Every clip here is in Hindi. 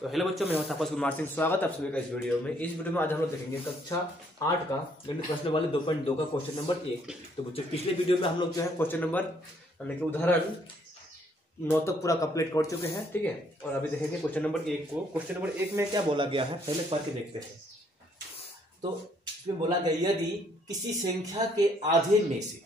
तो हेलो बच्चों, मैं तापस कुमार सिंह, स्वागत है आप सभी का इस वीडियो में। इस वीडियो में आज हम लोग देखेंगे कक्षा 8 का गणित प्रश्न वाले 2.2 का क्वेश्चन नंबर 1। तो बच्चों पिछले वीडियो में हम लोग जो है क्वेश्चन नंबर यानी कि उदाहरण 9 तक पूरा कंप्लीट कर चुके हैं, ठीक है। और अभी देखेंगे क्वेश्चन नंबर 1 को। क्वेश्चन नंबर 1 में क्या बोला गया है पहले पढ़ के देखते हैं। तो इसमें बोला गया यदि किसी संख्या के आधे में से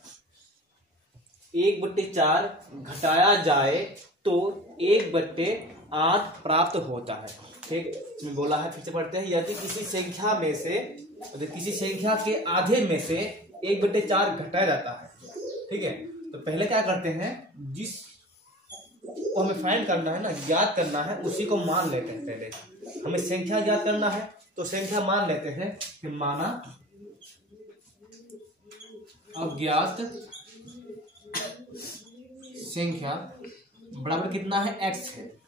1/4 घटाया जाए तो 1/8 प्राप्त होता है, ठीक। इसमें बोला है, फिर से पढ़ते हैं। यदि किसी संख्या में से किसी संख्या के आधे में से 1/4 घटाया जाता है, ठीक है। तो पहले क्या करते हैं, जिस को हमें फाइंड करना है ना, ज्ञात करना है, उसी को मान लेते हैं। पहले हमें संख्या ज्ञात करना है तो संख्या मान लेते हैं कि माना अज्ञात संख्या बराबर कितना है, x है,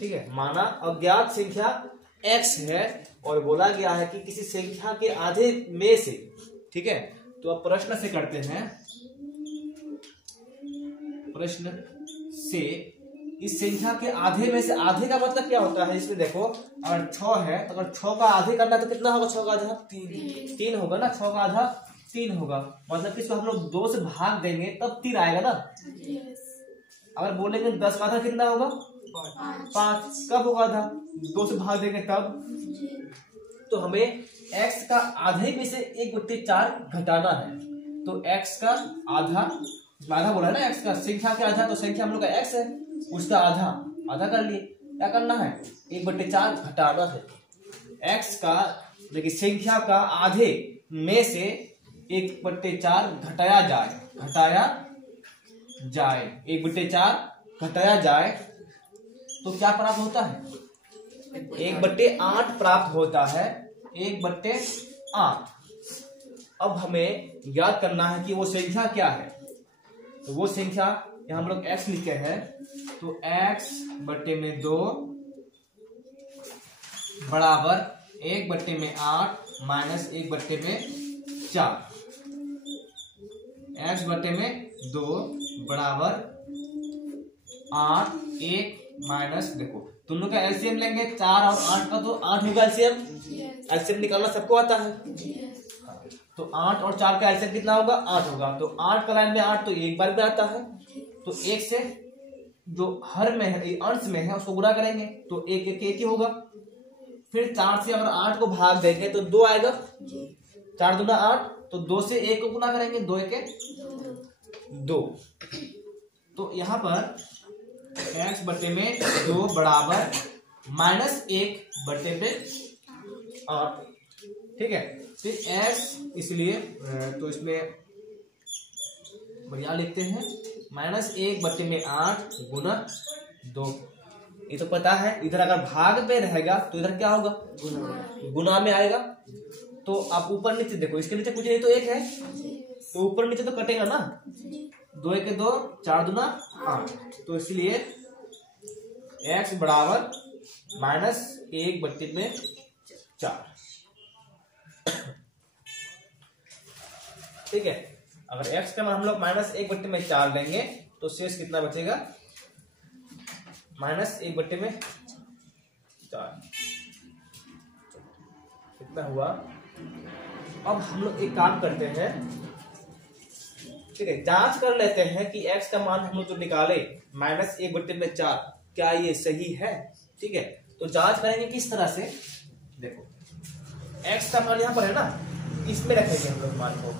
ठीक है। माना अज्ञात संख्या x है और बोला गया है कि किसी संख्या के आधे में से, ठीक है। तो अब प्रश्न से करते हैं, प्रश्न से इस संख्या के आधे में से, आधे का मतलब क्या होता है, इसमें देखो अगर 6 है तो अगर 6 का आधे करना तो कितना होगा, 6 का आधा 3 होगा ना, 6 का आधा 3 होगा। मतलब कि इसको हम लोग 2 से भाग देंगे तब 3 आएगा ना। अगर बोलेंगे 10 का आधा कितना होगा, 5। कब होगा आधा, 2 से भाग देंगे तब। तो हमें x का आधे में से 1/4 घटाना है। तो x का आधा बोला है ना, x का संख्या के आधा, तो संख्या हम लोग का x है, उसका आधा कर लिए। क्या करना है, 1/4 घटाना है। x का देखिए संख्या का आधे में से 1/4 घटाया जाए 1/4 घटाया जाए तो क्या प्राप्त होता है, 1/8 प्राप्त होता है, 1/8। अब हमें याद करना है कि वो संख्या क्या है। तो वो संख्या यहां हम लोग x लिखे हैं, तो x/2 बराबर 1/8 माइनस 1/4। x/2 बराबर 8, 1 माइनस, देखो दोनों का एलसीएम लेंगे, 4 और 8 का, तो 8 होगा एलसीएम। एलसीएम निकालना सबको आता है। तो 8 और 4 का एलसीएम कितना होगा, 8 होगा। तो 8 का लाइन में 8 तो एक बार में आता है, तो 1 से जो हर में है, अंश में है, उसको गुणा करेंगे तो 1 ही होगा। फिर 4 से अगर 8 को भाग देंगे तो 2 आएगा, 4 दूना 8, तो 2 से 1 को गुणा करेंगे, 2 1 2। तो यहां पर x/2 बराबर -1/8, ठीक है। फिर x, इसलिए तो इसमें बढ़िया लिखते हैं, -1/8 गुना 2। ये तो पता है, इधर अगर भाग में रहेगा तो इधर क्या होगा, गुना में आएगा। तो आप ऊपर नीचे देखो, इसके नीचे कुछ नहीं तो 1 है, तो ऊपर नीचे तो कटेगा ना, 2 1 2, 4 दूना 8। तो इसलिए x बराबर -1/4, ठीक है। अगर x का मान हम लोग -1/4 लेंगे तो शेष कितना बचेगा, -1/4 कितना हुआ। अब हम लोग एक काम करते हैं, ठीक है, जांच कर लेते हैं कि x का मान हम लोग जो निकाले -1/4 क्या ये सही है, ठीक है। तो जांच करेंगे किस तरह से, देखो x का मान यहां पर है ना, इसमें रखेंगे हम लोग, मान को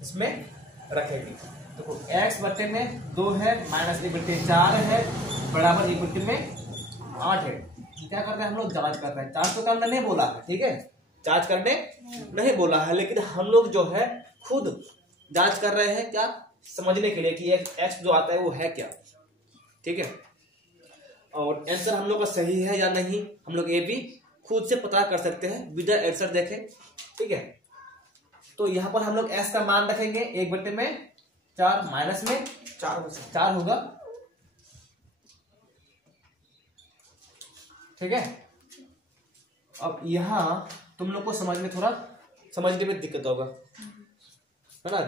इसमें रखेंगे। देखो x/2 है, -1/4 है, बराबर 1/8 है। क्या कर रहे हैं हम लोग, जांच कर रहे हैं। जांच तो करना नहीं बोला है, ठीक है, जांच करने नहीं बोला है, लेकिन हम लोग जो है खुद जांच कर रहे हैं, क्या समझने के लिए कि x जो आता है वो है क्या, ठीक है। और आंसर हम लोग का सही है या नहीं, हम लोग ये भी खुद से पता कर सकते हैं बिना आंसर देखे, ठीक है। तो यहाँ पर हम लोग s का मान रखेंगे 1/4, माइनस में 4 होगा, ठीक है। अब यहाँ तुम लोग को समझने में दिक्कत होगा, है ना।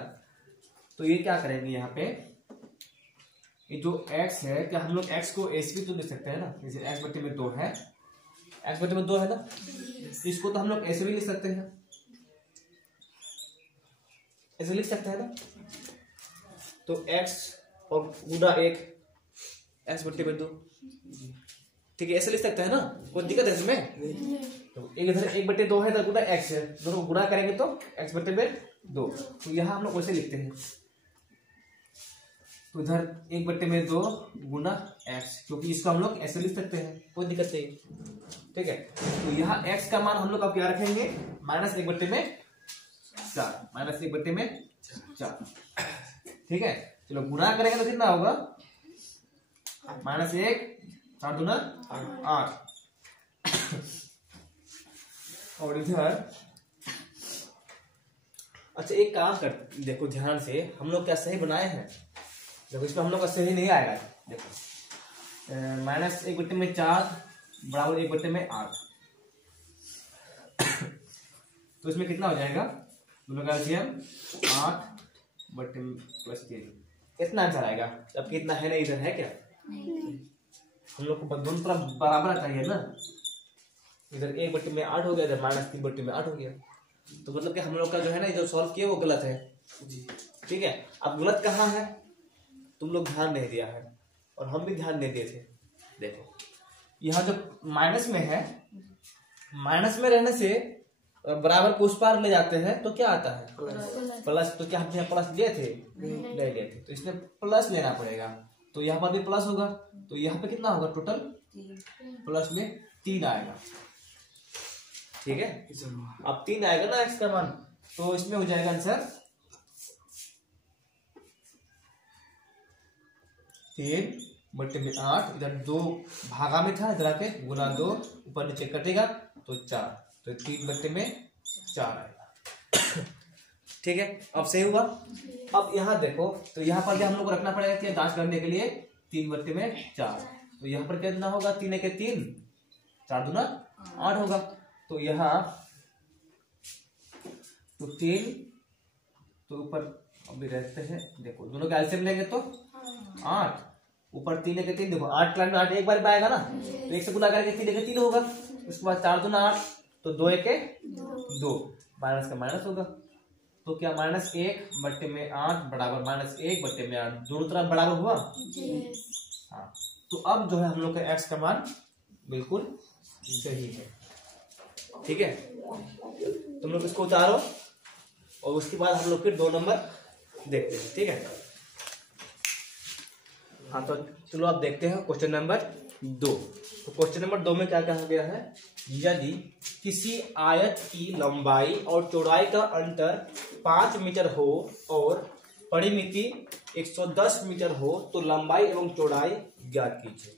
तो ये क्या करेंगे, यहाँ पे ये जो x है, क्या हम लोग x को s भी तो लिख सकते हैं ना, जैसे x/2 है, x बटे में 2 है ना, तो इसको तो हम लोग ऐसे भी लिख सकते हैं, ऐसे लिख सकते हैं ना। तो x और गुना 1 x बटे में 2, ठीक है, ऐसे लिख सकते हैं ना, कोई दिक्कत है इसमें। तो एक इधर 1 बटे 2 है, इधर गुना x है, दोनों को गुना करेंगे तो x बटे में 2, तो यहाँ हम लोग वैसे लिखते हैं। तो इधर 1 बटे में 2 गुना x, क्योंकि इसको हम लोग ऐसे लिख सकते हैं, कोई दिक्कत नहीं, ठीक है। तो यहाँ x का मान हम लोग अब क्या रखेंगे, -1 बटे में 4, -1 बटे में 4, ठीक है। चलो गुना करेंगे तो कितना होगा, -1 4 दूना 8, और इधर अच्छा एक काम कर, देखो ध्यान से, हम लोग क्या सही बनाए हैं, देखो इसमें हम लोग का सही नहीं आएगा, देखो -1 बटे में 4 बराबर 1 बटे में 8, तो इसमें कितना हो जाएगा, दोनों का एलसीएम 8 बटे में +3, कितना आंसर आएगा, जबकि इतना है नहीं, इधर है क्या, हम लोग को दोनों तरफ बराबर चाहिए ना, इधर 1 बटे में 8 हो गया, इधर -3 बटे में 8 हो गया, तो मतलब कि हम लोग का जो है ना जो सॉल्व किया वो गलत है, ठीक है। अब गलत कहाँ है, तुम लोग ध्यान नहीं दिया है और हम भी ध्यान नहीं दिए थे। देखो यहाँ जो माइनस में है, माइनस में रहने से बराबर को उस पार ले जाते हैं तो क्या आता है प्लस, तो क्या हम यहाँ प्लस लिए थे, नहीं लिए थे, तो इसमें प्लस लेना पड़ेगा, तो यहाँ पर भी प्लस होगा, तो यहाँ पे कितना होगा टोटल, प्लस में 3 आएगा, ठीक है। अब 3 आएगा ना x का मान, तो इसमें हो जाएगा आंसर 3 बटे में 8, इधर 2 भागा में था, इधर आके गुना 2, ऊपर नीचे कटेगा तो 4, तो 3 बटे में 4 आएगा, ठीक है। अब सही हुआ। अब यहाँ देखो, तो यहाँ पर भी हम लोग को रखना पड़ेगा कि जांच करने के लिए 3 बटे में 4, तो यहाँ पर कितना होगा, 3 के 3 4 दूना 8 होगा, तो यहाँ तो 3, तो ऊपर अभी रहते हैं, देखो दोनों का एलसीएम लेंगे तो 8, ऊपर 3 के 3, देखो 8 क्लास में 8 एक बार आएगा ना, तो 1 से गुना करके 3 के 3 होगा, उसके बाद 4 दूना 8, तो 2 के 2, माइनस का माइनस होगा, तो क्या -1 बटे में 8 बराबर -1 बटे में 8, दोनों तरफ बराबर हुआ, हाँ। तो अब जो है हम लोग का x का मान बिल्कुल सही है, ठीक है। तुम लोग इसको उतारो और उसके बाद हम लोग फिर 2 नंबर देखते हैं, ठीक है। हाँ तो चलो आप देखते हैं क्वेश्चन नंबर 2। तो क्वेश्चन नंबर 2 में क्या कहा गया है, यदि किसी आयत की लंबाई और चौड़ाई का अंतर 5 मीटर हो और परिमिति 110 मीटर हो तो लंबाई एवं चौड़ाई ज्ञात कीजिए,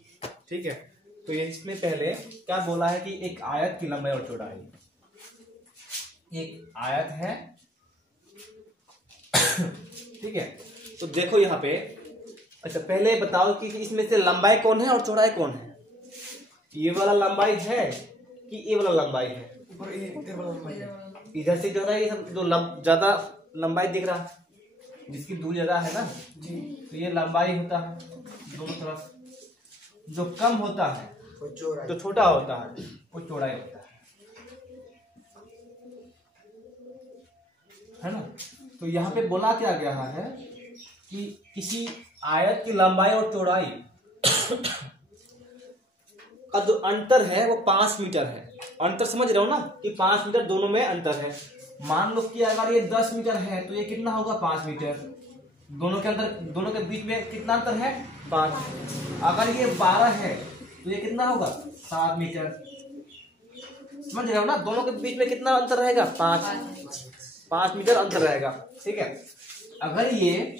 ठीक है। तो ये इसमें पहले क्या बोला है कि एक आयत की लंबाई और चौड़ाई, एक आयत है, ठीक है। तो देखो यहाँ पे, अच्छा पहले बताओ कि इसमें से लंबाई कौन है और चौड़ाई कौन है, ये वाला लंबाई है कि ये वाला लंबाई है, इधर से जो है ये सब जो ज्यादा लंबाई दिख रहा है, जिसकी दूरी ज्यादा है ना जी, तो ये लंबाई होता है दोनों तरफ, जो कम होता है जो छोटा होता है वो चौड़ाई होता है ना। तो यहाँ पे बोला क्या गया है कि किसी आयत की लंबाई और चौड़ाई का जो अंतर है वो 5 मीटर है, अंतर समझ रहे हो ना कि 5 मीटर दोनों में अंतर है। मान लो कि अगर ये 10 मीटर है तो ये कितना होगा 5 मीटर, दोनों के अंदर, दोनों के बीच में कितना अंतर है 5। अगर ये 12 है तो ये कितना होगा 7 मीटर, समझ रहे हो ना, दोनों के बीच में कितना अंतर रहेगा 5 मीटर अंतर रहेगा, ठीक है। अगर ये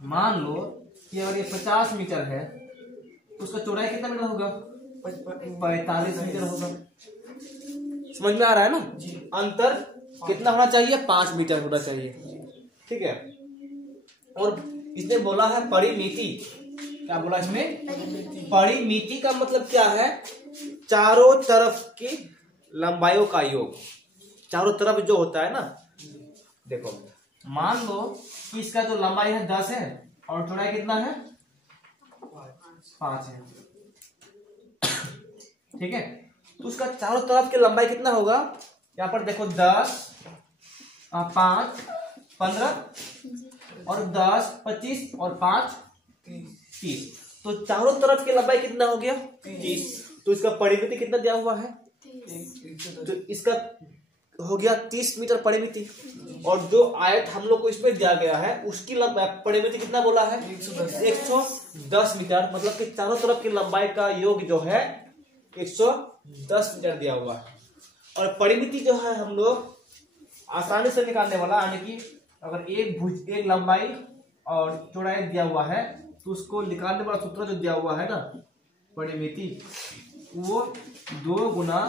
मान लो कि अगर ये 50 मीटर है तो उसका चौड़ाई कितना मीटर होगा 45 मीटर होगा, समझ में आ रहा है ना जी। अंतर कितना होना चाहिए 5 मीटर होना चाहिए, ठीक है। और इसने बोला है परिमिति, क्या बोला इसमें, परिमिति का मतलब क्या है, चारों तरफ की लंबाइयों का योग, चारों तरफ जो होता है ना, देखो मान लो कि इसका जो लंबाई है 10 है और चौड़ाई कितना है 5 है, ठीक है। तो उसका चारों तरफ की लंबाई कितना होगा, यहाँ पर देखो 10, 5, 15 और 10, 25 और 5, 30। तो चारों तरफ की लंबाई कितना हो गया 30। तो इसका परिमिति कितना दिया हुआ है, तो इसका हो गया 30 मीटर परिमिति। और जो आयत हम लोग को इसमें दिया गया है उसकी परिमिति कितना बोला है 110 मीटर। मतलब कि चारों तरफ की लंबाई का योग जो है 110 मीटर दिया हुआ है। और परिमिति जो है हम लोग आसानी से निकालने वाला, यानी कि अगर एक लंबाई और चौड़ाई दिया हुआ है तो उसको निकालने वाला सूत्र जो दिया हुआ है ना परिमिति, वो 2 गुना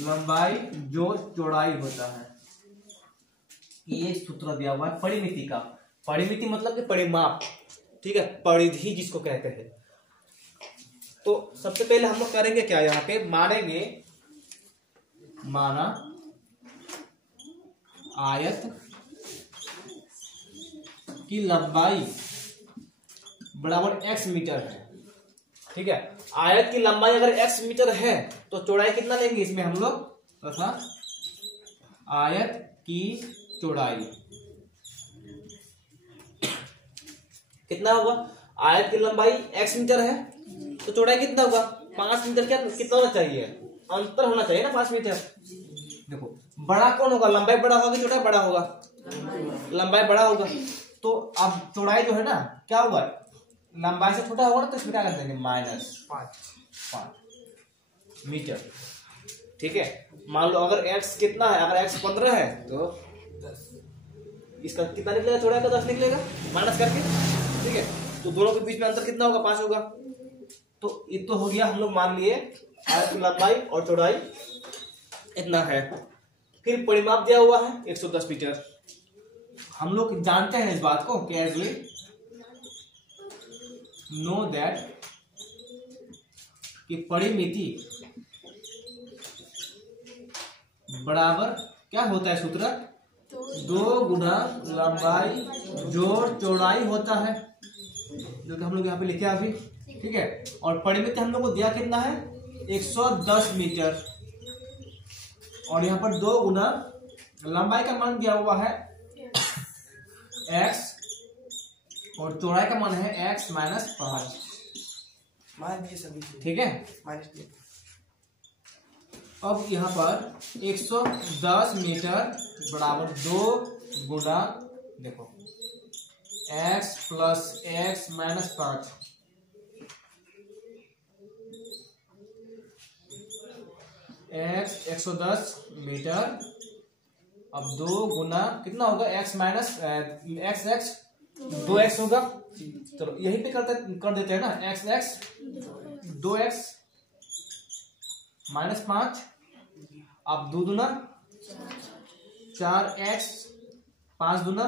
लंबाई जो चौड़ाई होता है। ये सूत्र दिया हुआ है परिमिति का। परिमिति मतलब कि परिमाप, ठीक है, परिधि जिसको कहते हैं। तो सबसे पहले हम लोग करेंगे क्या, यहाँ पे मानेंगे, माना आयत की लंबाई बराबर x मीटर है, ठीक है। आयत की लंबाई अगर x मीटर है तो चौड़ाई कितना लेंगे इसमें हम लोग, तथा आयत की चौड़ाई कितना होगा, आयत की लंबाई x मीटर है तो चौड़ाई कितना होगा 5 मीटर। क्या कितना होना चाहिए, अंतर होना चाहिए ना 5 मीटर। देखो बड़ा कौन होगा, लंबाई बड़ा होगा कि चौड़ाई बड़ा होगा, लंबाई बड़ा होगा। तो अब चौड़ाई जो है ना क्या होगा, लंबाई से छोटा होगा ना, तो इसमें क्या कर देंगे -5 मीटर, ठीक है। मान लो अगर x कितना है, अगर x 15 है तो 10, इसका कितना निकलेगा, चौड़ाई का 10 निकलेगा माइनस करके, ठीक है। तो दोनों के बीच में अंतर कितना होगा, 5 होगा। तो ये तो हो गया, हम लोग मान लिए आयत की लंबाई और चौड़ाई इतना है। फिर परिमाप दिया हुआ है 110 मीटर। हम लोग जानते हैं इस बात को, कैज वी नो दैट कि परिमिति बराबर क्या होता है सूत्र, 2 गुना लंबाई जोड़ चौड़ाई होता है, जो कि हम लोग यहाँ पे लिखे अभी, ठीक है। और परिमिति हम लोग को दिया कितना है 110 मीटर, और यहाँ पर 2 गुना लंबाई का मान दिया हुआ है x और चौड़ाई का मान है x माइनस 5, ठीक है। अब यहाँ पर 110 मीटर बराबर 2 गुना, देखो x plus x minus 5, x 110 metre. अब 2 गुना कितना होगा, x माइनस x 2x होगा। चलो यही पे कर देते हैं ना, x 2x माइनस 5। अब 2 दूना 4x, 5 दूना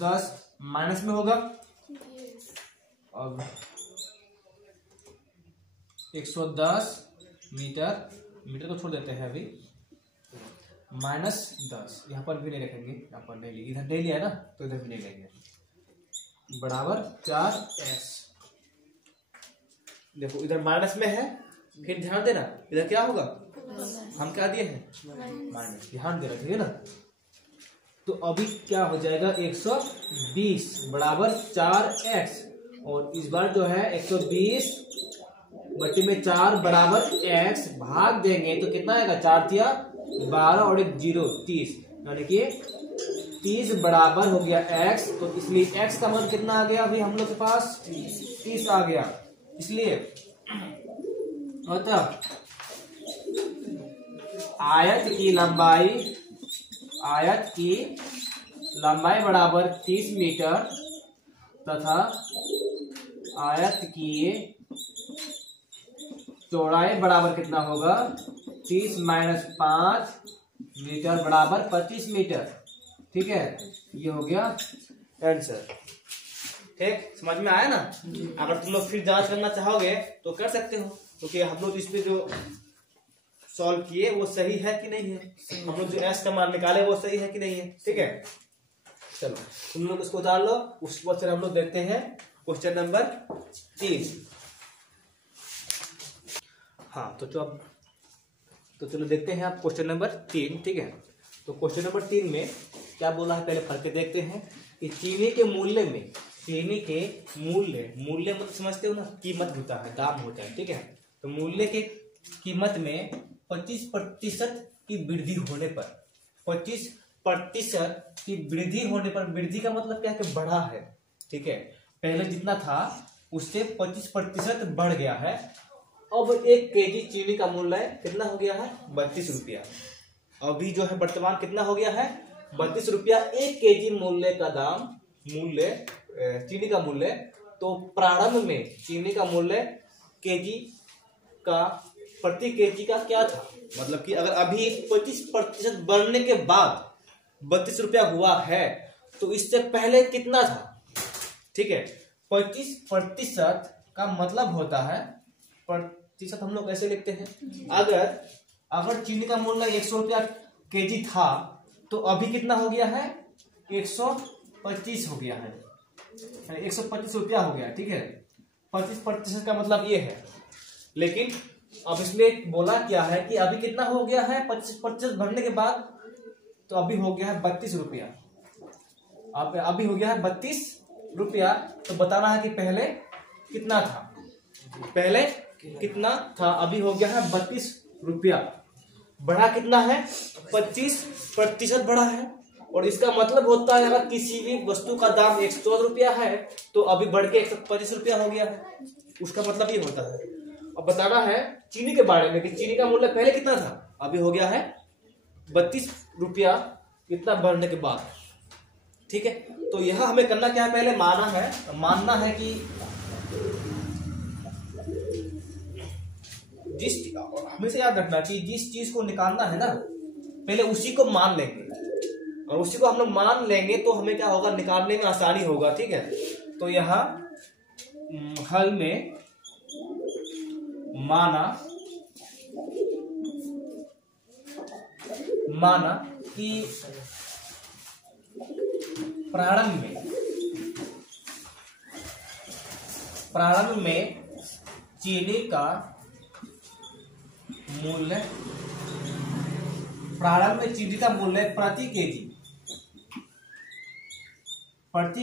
10 माइनस में होगा। अब 110 मीटर, मीटर को छोड़ देते हैं अभी, माइनस 10, यहाँ पर भी नहीं रखेंगे, यहाँ पर नहीं लिया, इधर नहीं लिया ना तो इधर भी नहीं लेंगे, बराबर 4x। देखो इधर माइनस में है, फिर ध्यान देना इधर क्या होगा, हम क्या दिए हैं माइनस, ध्यान देना, ठीक है ना। तो अभी क्या हो जाएगा 120 बराबर 4x, और इस बार जो है 120 बट्टी में 4 बराबर x, भाग देंगे तो कितना आएगा, 4 तिया 12 और 1 0, 30, यानी कि 30 बराबर हो गया x। तो इसलिए x का मान कितना आ गया अभी हम लोग के पास, 30 आ गया। इसलिए अतः आयत की लंबाई बराबर 30 मीटर तथा आयत की चौड़ाई बराबर कितना होगा, 30 माइनस 5 मीटर बराबर 25 मीटर, ठीक है। ये हो गया आंसर, ठीक, समझ में आया ना। अगर तुम लोग फिर जांच करना चाहोगे तो कर सकते हो, क्योंकि हम लोग इस पे जो सॉल्व किए वो सही है कि नहीं है, हम लोग जो एस का मान निकाले वो सही है कि नहीं है, ठीक है। चलो तुम लोग इसको जान लो, उसके बाद हम लोग देखते हैं क्वेश्चन नंबर 3। हाँ तो जो अब तो चलो देखते हैं आप क्वेश्चन नंबर 3। ठीक है, तो क्वेश्चन नंबर 3 में क्या बोला है पहले पढ़ के देखते हैं कि चीनी के मूल्य में, चीनी के मूल्य मतलब समझते हो ना, कीमत होता है, दाम होता है। ठीक है, तो मूल्य के कीमत में 25% की वृद्धि होने पर, 25% की वृद्धि होने पर, वृद्धि का मतलब क्या है कि बढ़ा है। ठीक है, पहले जितना था उससे 25% बढ़ गया है। अब 1 केजी चीनी का मूल्य कितना हो गया है? 32 रुपया। अभी जो है वर्तमान कितना हो गया है? 32 रुपया 1 केजी मूल्य का दाम, चीनी का मूल्य। तो प्रारंभ में चीनी का मूल्य केजी का, प्रति केजी का क्या था? मतलब कि अगर अभी 25% बढ़ने के बाद 32 रुपया हुआ है तो इससे पहले कितना था? ठीक है, 25% का मतलब होता है, प्रतिशत हम लोग कैसे लिखते हैं, अगर चीनी का मूल्य 100 रुपया केजी था तो अभी कितना हो गया है? 125 हो गया है, 125 रुपया हो गया। ठीक है, 25% का मतलब ये है। लेकिन अब इसमें बोला क्या है कि अभी कितना हो गया है? 25% भरने के बाद तो अभी हो गया है 32 रुपया। अभी हो गया है 32 रुपया। तो बताना है कि पहले कितना था, पहले कितना था? अभी हो गया है 32 रुपया। बढ़ा कितना है? 25% बढ़ा है। और इसका मतलब होता है अगर किसी भी वस्तु का दाम 114 रुपया है तो अभी बढ़ के 125 रुपया हो गया है, उसका मतलब ये होता है। अब बताना है चीनी के बारे में कि चीनी का मूल्य पहले कितना था, अभी हो गया है 32 रुपया कितना बढ़ने के बाद। ठीक है, तो यह हमें करना क्या है? पहले मानना है कि हमेशा याद रखना कि जिस चीज को निकालना है ना, पहले उसी को मान लेंगे, और उसी को हम लोग मान लेंगे तो हमें क्या होगा? निकालने में आसानी होगा। ठीक है, तो यहां हल में माना कि प्रारंभ में चीनी का मूल्य, प्रति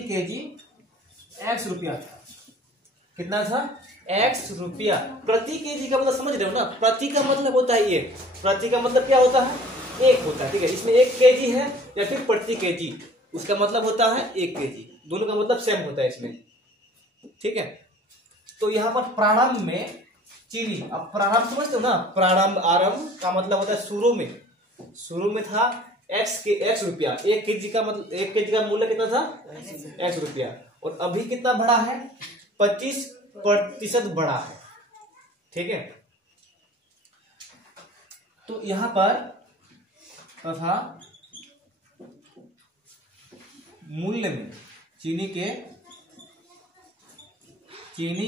केजी x रुपया था। कितना था? x रुपया प्रति केजी का मतलब समझ रहे हो ना? प्रति का मतलब होता है एक, प्रति का मतलब क्या होता है? एक होता है। ठीक है, इसमें 1 केजी है या फिर प्रति केजी, उसका मतलब होता है 1 केजी। दोनों का मतलब सेम होता है इसमें। ठीक है, तो यहाँ पर प्रारंभ में चीनी, अब प्रारंभ समझते हो ना? आरंभ का मतलब होता है शुरू में था x रुपया। 1 केजी का मतलब, 1 केजी का मूल्य कितना था? x रुपया। और अभी कितना बढ़ा है? 25% बढ़ा है। ठीक है, तो यहां पर तथा मूल्य में, चीनी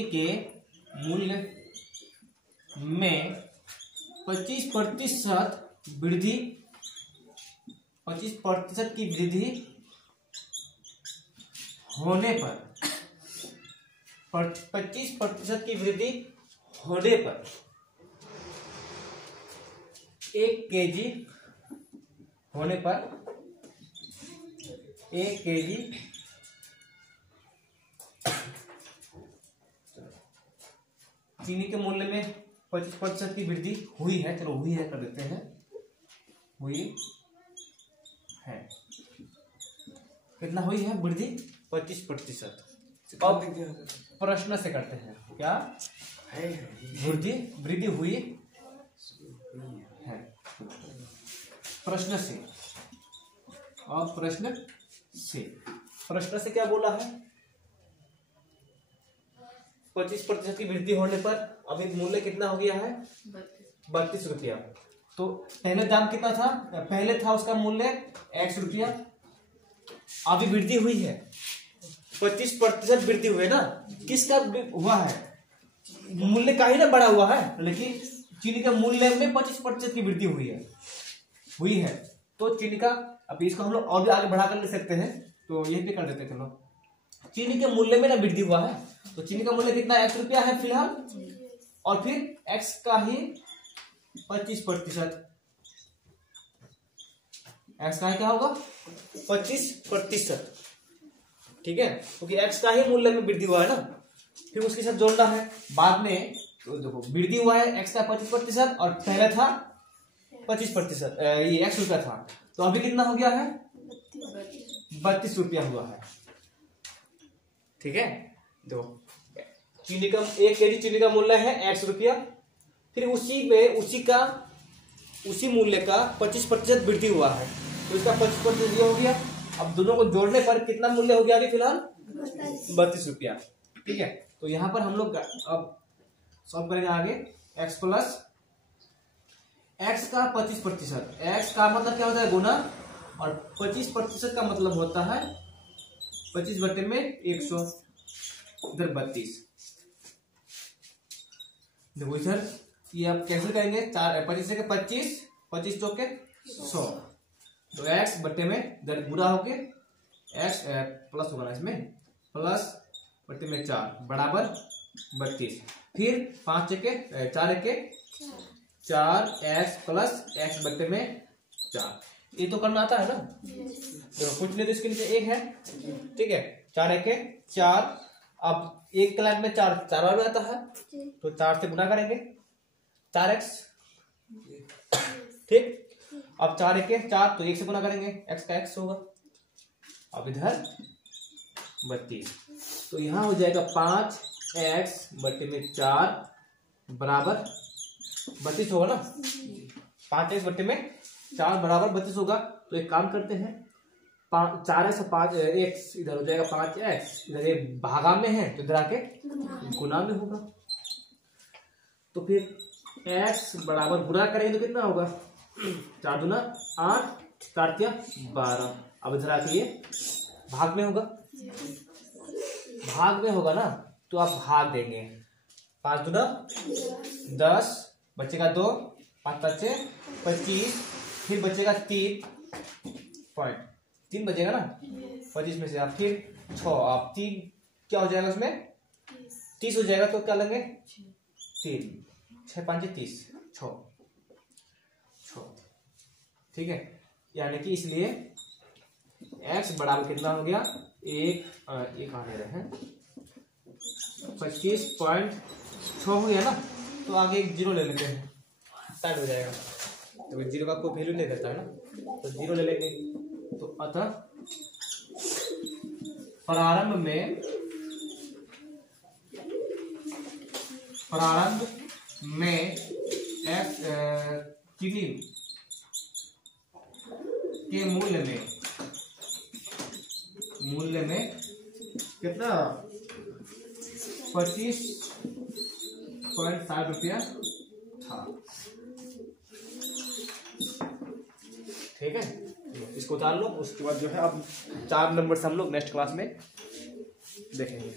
के मूल्य में 25% वृद्धि, 25% की वृद्धि होने पर, 25% की वृद्धि होने पर 1 केजी होने पर 1 केजी चीनी के मूल्य में 25% की वृद्धि हुई है। चलो हुई है कर देते हैं, हुई है। कितना हुई है वृद्धि? 25%। अब प्रश्न से करते हैं, क्या वृद्धि हुई है? प्रश्न से क्या बोला है? 25% की वृद्धि होने पर अभी मूल्य कितना हो गया है? 32 रुपया। तो पहले दाम कितना था? पहले था उसका मूल्य x रुपया। अभी वृद्धि हुई है, 25% वृद्धि हुई ना। किसका हुआ है? मूल्य का ही ना बढ़ा हुआ है, लेकिन चीनी के मूल्य में 25% की वृद्धि हुई है। तो चीनी का, अभी इसको हम लोग और भी आगे बढ़ा कर ले सकते हैं, तो यही पे कर देते हैं। चलो, चीनी के मूल्य में ना वृद्धि हुआ है, तो चीनी का मूल्य कितना? x रुपया है फिलहाल, और फिर x का ही 25%। एक्स का क्या होगा 25%, ठीक है, क्योंकि एक्स का ही मूल्य में वृद्धि हुआ है ना, फिर उसके साथ जोड़ना है बाद में। तो देखो वृद्धि हुआ है एक्स का 25% और पहले था 25%, ये ₹100 था, तो अभी कितना हो गया है 32 रुपया हुआ है, ठीक है। देखो चीनी का 1 केजी चीनी का मूल्य है ₹100, फिर उसी मूल्य का 25% वृद्धि हुआ है, तो इसका 25% हो गया। अब दोनों को जोड़ने पर कितना मूल्य हो गया अभी फिलहाल 32 रुपया, ठीक है। तो यहाँ पर हम लोग अब सॉल्व करेंगे आगे। एक्स प्लस एक्स का 25%, एक्स का मतलब क्या होता है गुना, और 25% का मतलब होता है 25/100, इधर 32। देखो इधर ये आप कैंसिल करेंगे, 25 से 25, 25 चौके 100, तो एक्स बट्टे में इधर बुरा होके एक्स प्लस होगा ना, इसमें प्लस बट्टे में 4 बराबर 32, फिर 5 चौके 4 एके 4 एक्स प्लस एक्स बट्टे में 4, ये तो करना आता है ना। तो कुछ नहीं तो इसके नीचे 1 है, ठीक है, 4 एके 4, अब एक लाइन में 4 बार में आता है, तो 4 से गुना करेंगे 4x, ठीक। अब 4 एके 4, तो 1 से गुना करेंगे, x का x होगा, अब इधर 32, तो यहां हो जाएगा 5x बट्टे में 4 बराबर 32 होगा ना, 5x बट्टे में 4 बराबर 32 होगा। तो एक काम करते हैं, 4x और 5x इधर हो जाएगा 5x, इधर ये भागा में है तो इधर आके गुना में होगा, तो फिर x बराबर गुना करेंगे तो कितना होगा 4 दूना 8, 4 तिया 12, अब इधर आके ये भाग में होगा, भाग में होगा ना, तो आप भाग देंगे, 5 दूना 10, बचेगा 2, 5 5 25, फिर बचेगा 3 बचेगा ना 25 में से, आप फिर 6, आप 3 क्या हो जाएगा उसमें 30 हो जाएगा, तो क्या लेंगे 3, 6 5 30, 6, ठीक है। यानी कि इसलिए x बराबर कितना हो गया, एक आने रहे हैं 25.6 हो गया ना, तो आगे एक 0 ले लेते हैं, साइड हो जाएगा, तो 0 का कोई वैल्यू नहीं रहता है ना, तो 0 ले लेंगे। तो अतः प्रारंभ में चीनी के मूल्य में कितना 25.60 रुपया था, ठीक है। इसको उतार लो, उसके बाद जो है अब 4 नंबर से हम लोग नेक्स्ट क्लास में देखेंगे।